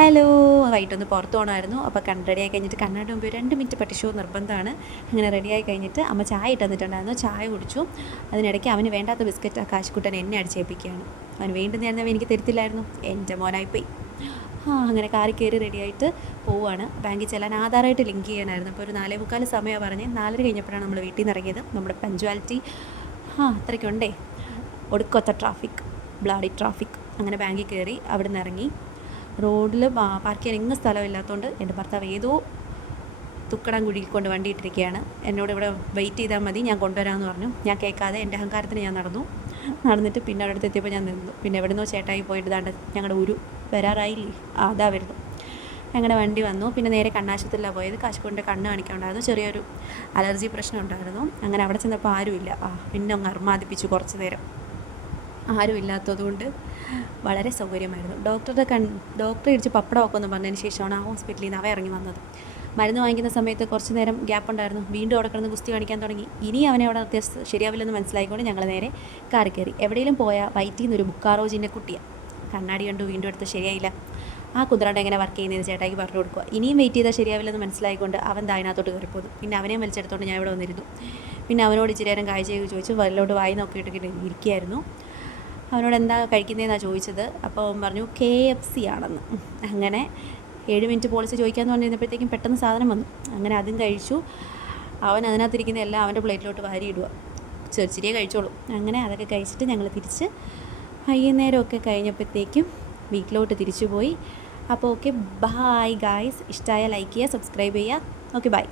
Hello, വൈകിട്ടൊന്ന് പുറത്ത് പോകണമായിരുന്നു. അപ്പോൾ റെഡിയായി കഴിഞ്ഞിട്ട് കണ്ണാടി മുമ്പ് 2 മിനിറ്റ് പട്ടി ഷോ നിർബന്ധമാണ്. അങ്ങനെ റെഡിയായി കഴിഞ്ഞിട്ട് അമ്മ ചായ ഇട്ട് തന്നിട്ടുണ്ടായിരുന്നു. ചായ കുടിച്ചു. അതിനിടയ്ക്ക് അവന് വേണ്ടാത്ത ബിസ്ക്കറ്റ് ആ കാശിക്കുട്ടൻ എന്നെ അടിച്ചേൽപ്പിക്കുകയാണ്. അവന് വേണ്ടുന്നതായിരുന്നവ എനിക്ക് തരത്തില്ലായിരുന്നു. എൻ്റെ മോനായിപ്പോയി. അങ്ങനെ കാറിൽ കയറി റെഡിയായിട്ട് പോവുകയാണ്. ബാങ്കിൽ ചെല്ലാൻ ആധാറായിട്ട് ലിങ്ക് ചെയ്യാനായിരുന്നു. അപ്പോൾ ഒരു 4:45 സമയമാണ് പറഞ്ഞ് 4:30 കഴിഞ്ഞപ്പോഴാണ് നമ്മൾ വീട്ടിൽ നിന്ന് ഇറങ്ങിയത്. നമ്മുടെ പഞ്ച്വാലിറ്റി അത്രയ്ക്കുണ്ടേ. ഒടുക്കത്തെ ട്രാഫിക്, ബ്ലാഡി ട്രാഫിക്. അങ്ങനെ ബാങ്കിൽ കയറി അവിടെ നിന്ന് ഇറങ്ങി. റോഡിൽ പാർക്ക് ചെയ്യാൻ എങ്ങും സ്ഥലമില്ലാത്തതുകൊണ്ട് എൻ്റെ ഭർത്താവ് ഏതോ തുക്കടാൻ കുഴിയിൽ കൊണ്ട് വണ്ടി ഇട്ടിരിക്കുകയാണ്. എന്നോട് ഇവിടെ വെയിറ്റ് ചെയ്താൽ മതി, ഞാൻ കൊണ്ടുവരാമെന്ന് പറഞ്ഞു. ഞാൻ കേൾക്കാതെ എൻ്റെ അഹങ്കാരത്തിന് ഞാൻ നടന്നിട്ട് പിന്നെ അവിടെ എത്തിയപ്പോൾ ഞാൻ നിന്നു. പിന്നെ എവിടെ നിന്നോ ചേട്ടായി പോയിട്ട് ദാണ്ട് ഞങ്ങളുടെ ഒരു വരാറായില്ലേ, അതാ വരുന്നു. ഞങ്ങളുടെ വണ്ടി വന്നു. പിന്നെ നേരെ കണ്ണാശുപത്രിയിലാണ് പോയത്. കാശിക്കൊണ്ട് കണ്ണ് കാണിക്കാനുണ്ടായിരുന്നു. ചെറിയൊരു അലർജി പ്രശ്നം ഉണ്ടായിരുന്നു. അങ്ങനെ അവിടെ ചെന്നപ്പോൾ ആരുമില്ല. പിന്നെ അങ്ങ് അർമാദിപ്പിച്ചു കുറച്ച് നേരം. ആരും ഇല്ലാത്തതുകൊണ്ട് വളരെ സൗകര്യമായിരുന്നു. ഡോക്ടറെ ഇടിച്ച് പപ്പടമൊക്കെ ഒന്ന് പറഞ്ഞതിന് ശേഷമാണ് ആ ഹോസ്പിറ്റലിൽ നിന്ന് അവ ഇറങ്ങി വന്നത്. മരുന്ന് വാങ്ങിക്കുന്ന സമയത്ത് കുറച്ച് നേരം ഗ്യാപ്പ് ഉണ്ടായിരുന്നു. വീണ്ടും അവിടെ കിടന്ന് ഗുസ്തി കാണിക്കാൻ തുടങ്ങി. ഇനി അവനെ അവിടെ നിർത്തിയ ശരിയാവില്ലെന്ന് മനസ്സിലായിക്കൊണ്ട് ഞങ്ങൾ നേരെ കാറി കയറി. എവിടെയെങ്കിലും പോയാൽ വയറ്റിൽ നിന്നൊരു ബുക്കാറോജിൻ്റെ കുട്ടിയാണ്. കണ്ണാടി കണ്ടു, വീണ്ടും എടുത്ത് ശരിയായില്ല. ആ കുതിരാണ്ട് എങ്ങനെ വർക്ക് ചെയ്യുന്നതെന്ന് ചേട്ടായിക്ക് പറഞ്ഞു കൊടുക്കുക. ഇനിയും വെയിറ്റ് ചെയ്താൽ ശരിയാവില്ലെന്ന് മനസ്സിലായിക്കൊണ്ട് അവൻ അതിനകത്തോട്ട് കയറിപ്പോകും. പിന്നെ അവനെയും വലിച്ചെടുത്തോണ്ട് ഞാൻ ഇവിടെ വന്നിരുന്നു. പിന്നെ അവനോട് ഇച്ചിരി നേരം കാഴ്ചയൊക്കെ ചോദിച്ചു. വല്ലോട്ട് വായി നോക്കിയിട്ട് ഇരിക്കുകയായിരുന്നു. അവനോട് എന്താ കഴിക്കുന്നതെന്നാണ് ചോദിച്ചത്. അപ്പോൾ അവൻ പറഞ്ഞു KFC ആണെന്ന്. അങ്ങനെ 7 മിനിറ്റ് പോളിസി ചോദിക്കാമെന്ന് പറഞ്ഞിരുന്നപ്പോഴത്തേക്കും പെട്ടെന്ന് സാധനം വന്നു. അങ്ങനെ അതും കഴിച്ചു. അവൻ അതിനകത്തിരിക്കുന്ന എല്ലാം അവൻ്റെ പ്ലേറ്റിലോട്ട് വാരി ഇടുക. ചെറിയ കഴിച്ചോളൂ. അങ്ങനെ അതൊക്കെ കഴിച്ചിട്ട് ഞങ്ങൾ തിരിച്ച് വൈകുന്നേരമൊക്കെ കഴിഞ്ഞപ്പോഴത്തേക്കും വീട്ടിലോട്ട് തിരിച്ചു പോയി. അപ്പോൾ ഓക്കെ, ബായ് ഗായ്സ്. ഇഷ്ടമായ ലൈക്ക് ചെയ്യുക, സബ്സ്ക്രൈബ് ചെയ്യുക. Okay, by.